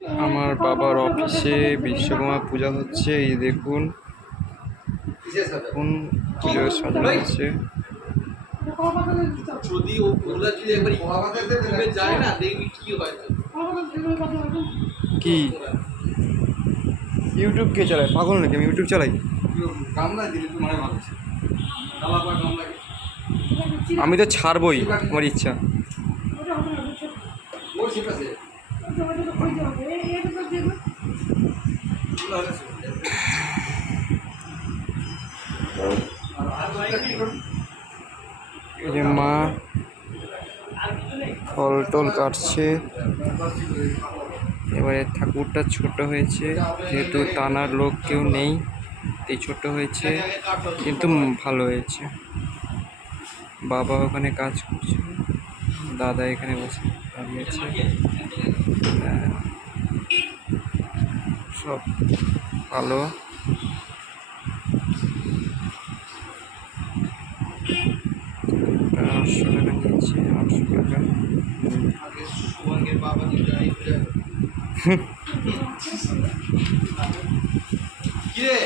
আমার বাবার অফিসে বিশ্বকর্মা পূজা হচ্ছে। এই দেখুন কোন কিভাবে সাজানো হচ্ছে। যদি ওগুলা যদি একবার ইউটিউবে যায় না দেখবি কি হয়। কি ইউটিউব কে চালায়? পাগল নাকি? আমি ইউটিউব চালাই? আমি তো ছাড়বই, আমার ইচ্ছা। এই যে মা ফল টল কাটছে। এবারে ঠাকুরটা ছোট হয়েছে, যেহেতু টানার লোক কেউ নেই তাই ছোট হয়েছে, কিন্তু ভালো হয়েছে। বাবা ওখানে কাজ করছে, দাদা এখানে বসে দাঁড়িয়ে আছে। সব ভালো। 800 টাকা নিয়েছে, 800 টাকা। কিরে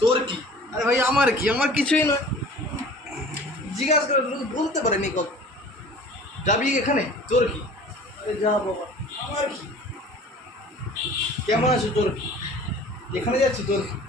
তোর কি? আরে ভাই আমার কি? আমার কিছুই নয়। জিজ্ঞাসা করে বলতে পারেনি কত যাবি এখানে? তোর কি? আরে যা বাবা, আমার কি? কেমন আছো? তোর কি? এখানে যাচ্ছি তোর কি?